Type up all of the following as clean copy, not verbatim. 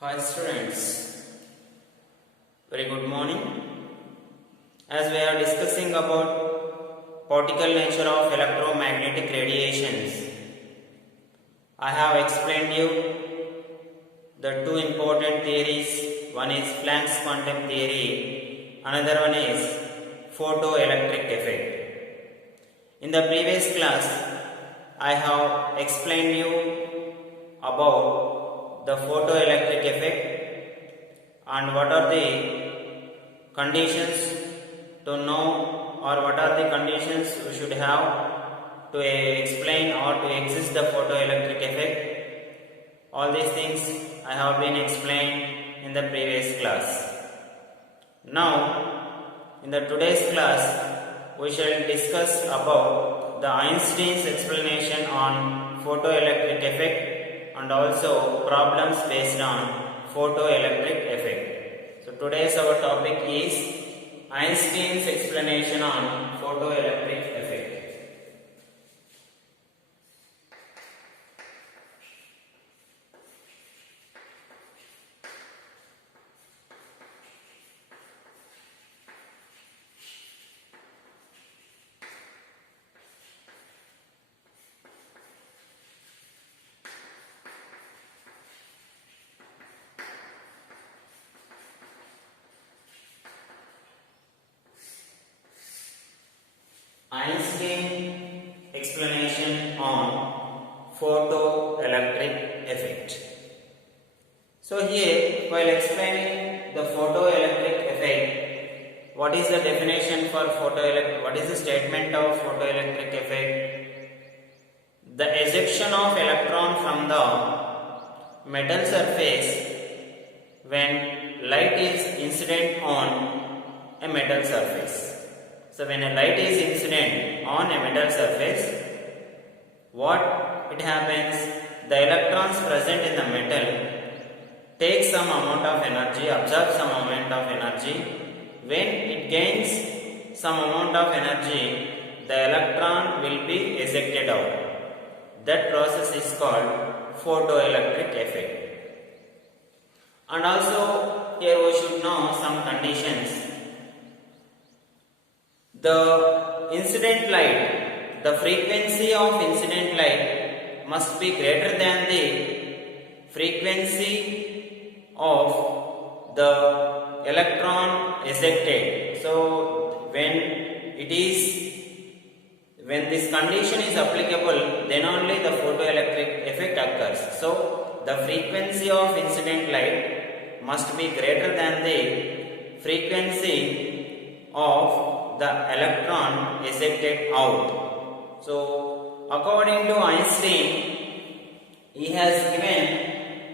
Hi students, very good morning. As we are discussing about particle nature of electromagnetic radiations, I have explained you the two important theories. One is Planck's quantum theory, another one is photoelectric effect. In the previous class, I have explained you about the photoelectric effect and what are the conditions to know, or what are the conditions we should have to explain or to exist the photoelectric effect. All these things I have been explained in the previous class. Now in the today's class we shall discuss about the Einstein's explanation on photoelectric effect and also problems based on photoelectric effect. So today's our topic is Einstein's explanation on photoelectric effect. Einstein explanation on photoelectric effect. So here, while explaining the photoelectric effect, what is the definition for photoelectric? What is the statement of photoelectric effect? The ejection of electron from the metal surface when light is incident on a metal surface. So when a light is incident on a metal surface, what it happens? The electrons present in the metal take some amount of energy, absorb some amount of energy. When it gains some amount of energy, the electron will be ejected out. That process is called photoelectric effect. And also here we should know some conditions. The incident light, the frequency of incident light must be greater than the frequency of the electron ejected. So when this condition is applicable, then only the photoelectric effect occurs. So the frequency of incident light must be greater than the frequency of the electron ejected out. So according to Einstein, he has given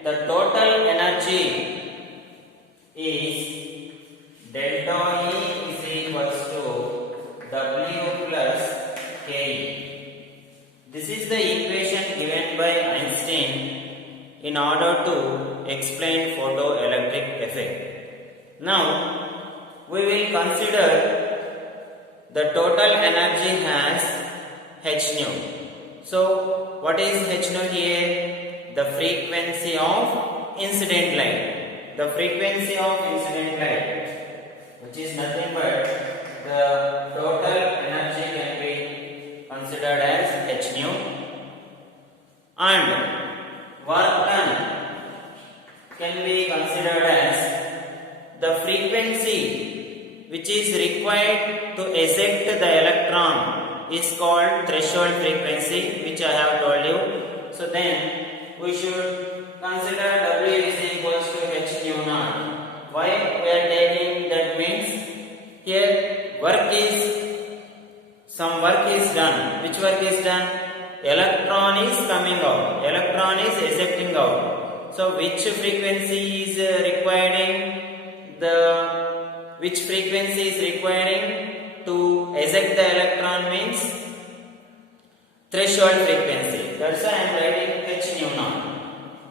the total energy is delta E is equals to W plus K. This is the equation given by Einstein in order to explain photoelectric effect. Now we will consider the total energy has h nu. So what is h nu here? The frequency of incident light. The frequency of incident light, which is nothing but the total energy can be considered as h nu, and work done can be considered as the frequency which is required to eject the electron is called threshold frequency, which I have told you. So then we should consider W is equals to h nu naught. Why we are taking that? Means here some work is done. Which work is done? Electron is coming out, electron is ejecting out. So which frequency is which frequency is requiring to eject the electron means threshold frequency. That's why I am writing h nu naught.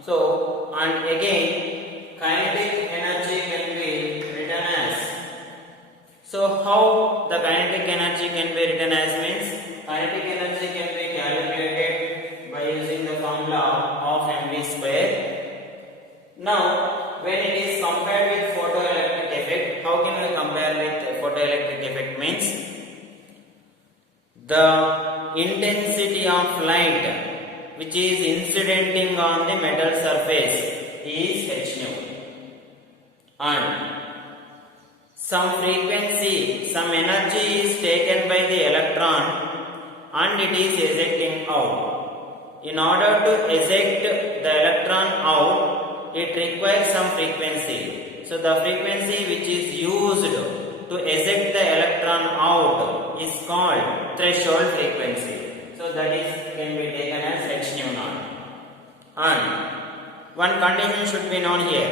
So, and again kinetic energy can be written as. So how the kinetic energy can be written as means kinetic energy can be calculated by using the formula of mv square. Now when it is compared with photoelectric effect, how can we compare with photoelectric effect? Means the intensity of light which is incidenting on the metal surface is h nu, and some frequency, some energy is taken by the electron and it is ejecting out. In order to eject the electron out, it requires some frequency. So the frequency which is used to eject the electron out is called threshold frequency. So that is can be taken as h nu naught. And one condition should be known here.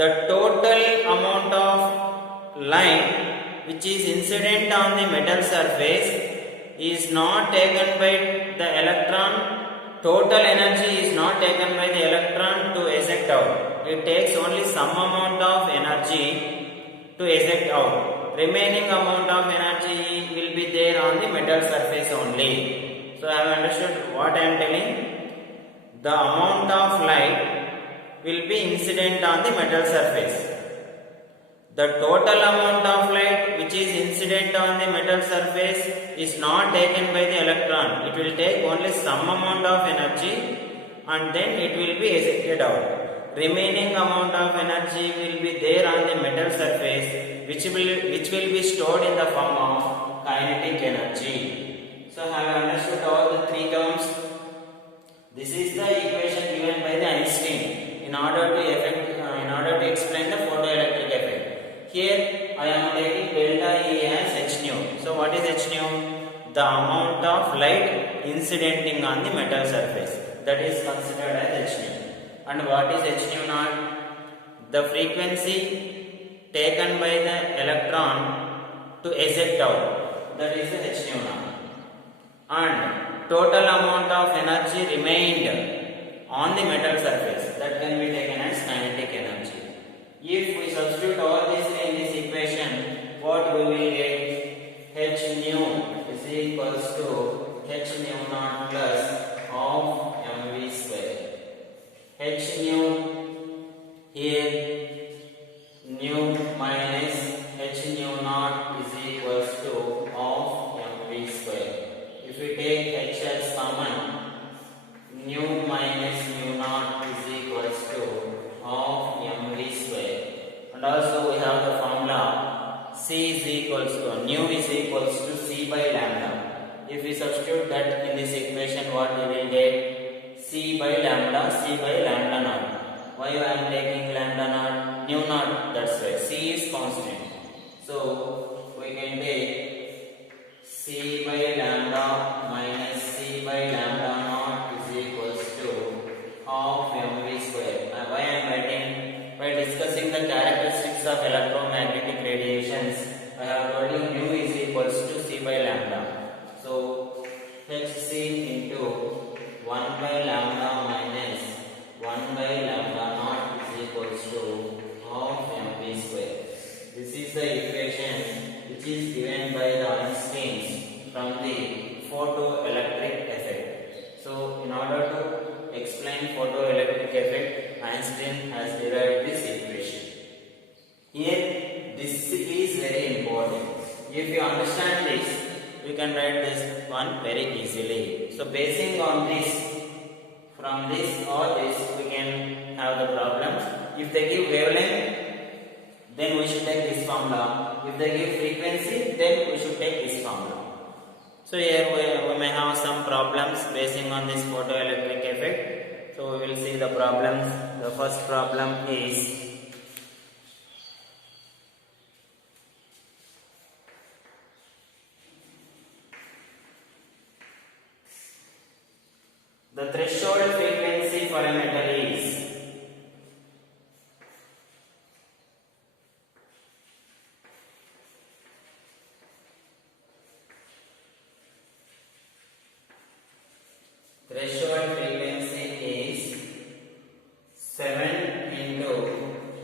The total amount of light which is incident on the metal surface is not taken by the electron. Total energy is not taken by the electron to eject out. It takes only some amount of energy to eject out. Remaining amount of energy will be there on the metal surface only. So I have understood what I am telling. The amount of light will be incident on the metal surface. The total amount of light which is incident on the metal surface is not taken by the electron. It will take only some amount of energy and then it will be ejected out. Remaining amount of energy will be there on the metal surface which will be stored in the form of kinetic energy. So have you understood all the three terms? This is the equation given by the Einstein in order to explain the photoelectric effect. Here I am taking delta E as h nu. So what is h nu? The amount of light incidenting on the metal surface, that is considered as h nu. And what is h nu naught? The frequency taken by the electron to eject out, that is the h nu naught. And total amount of energy remained on the metal surface, that can be taken as kinetic energy. If we substitute all these in this equation, what we will get? H nu is equals to h nu naught plus half mv square. H nu here, nu minus h nu naught is equals to half mv square. If we take h as common, nu minus nu naught is equals to half mv square. And also we have the formula c is equals to, nu is equals to c by lambda. If we substitute that in this equation, what we will get? C by lambda naught. Why I am taking lambda naught? Nu naught, that's why. C is constant. So we can take c by lambda minus c by lambda naught is equals to half mv square. Why I am writing? By discussing the characteristics of electromagnetic radiations, I have told you nu is equals to c by lambda. So hc into 1 by lambda minus 1 by lambda naught is equals to half mv square. This is the equation which is given by the Einstein from the photoelectric effect. So in order to explain photoelectric effect, Einstein has derived this equation. Here this is very important. If you understand this, you can write this one very easily. So basing on this, from this or this, we can have the problems. If they give wavelength, then we should take this formula. If they give frequency, then we should take this formula. So here we may have some problems basing on this photoelectric effect. So we will see the problems. The first problem is the threshold frequency for a metal is threshold frequency is 7 into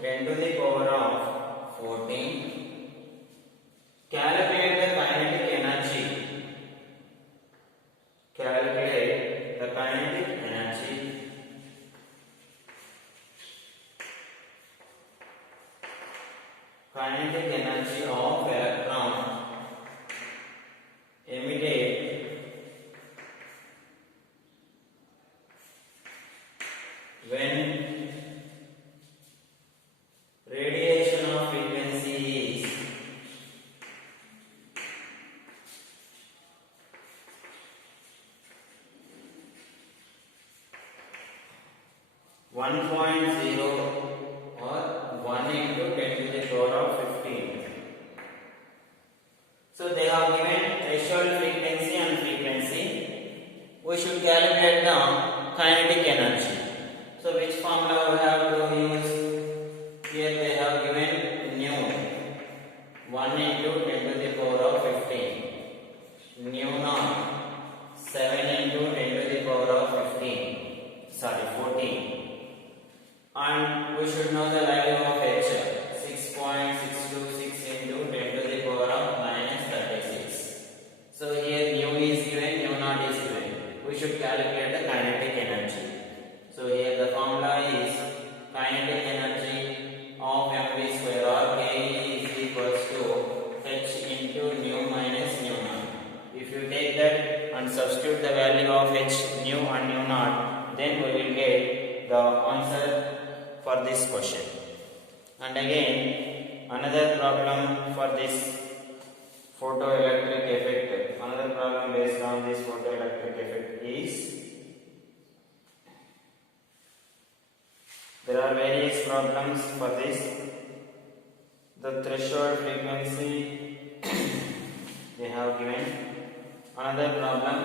10 to the power of 14. Calculate the kinetic energy. Calculate the kinetic energy when radiation of frequency is 1.0 or 1 into 10 to the power of 15. So they have given threshold frequency and frequency. We should calculate the kinetic energy. So which formula we have to use? Here they have given nu 1 into 10 to the power of 15. Nu naught 7 into 10 to the power of 14. And we should know the value of h 6.626 into 10 to the power of minus 36. So here nu is given, nu naught is given. We should calculate the kinetic energy. So here the formula is kinetic energy of mv square or Ke is equals to h into nu minus nu naught. If you take that and substitute the value of h, nu and nu naught, then we will get the answer for this question. And again, another problem for this photoelectric effect, another problem based on this photoelectric effect is, there are various problems for this. The threshold frequency they have given. Another problem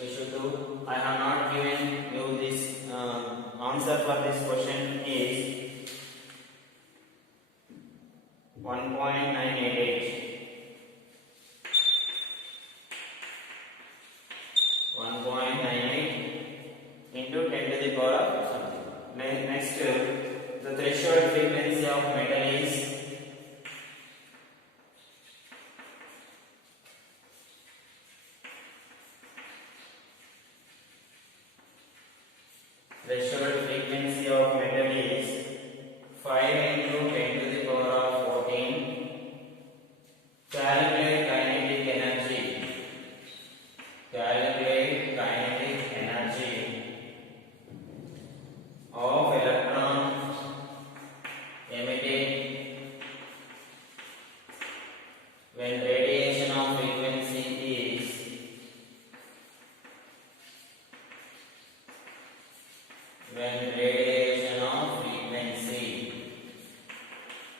we should do. I have not given you this answer for this question is 1.988. 1.98 into 10 to the power of something. Next, the threshold frequency of metal is threshold frequency of metal is 5 into 10 to the power of 14. Calculate kinetic energy. Calculate kinetic energy of electron emitted when radiation of frequency is when radiation of frequency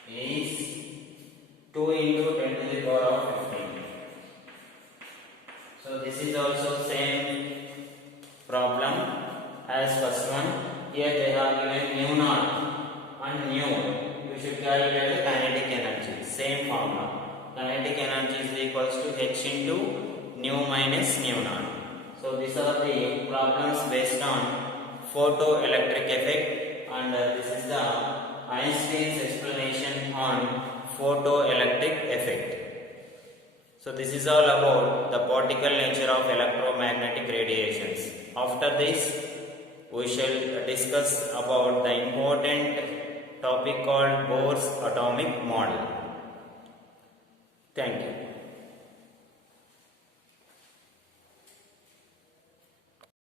is 2 into 10 to the power of 15. So this is also same problem as first one. Here they have given nu naught and nu. You should calculate the kinetic energy. Same formula. Kinetic energy is equals to h into nu minus nu naught. So these are the problems based on photoelectric effect, and this is the Einstein's explanation on photoelectric effect. So this is all about the particle nature of electromagnetic radiations. After this, we shall discuss about the important topic called Bohr's atomic model. Thank you.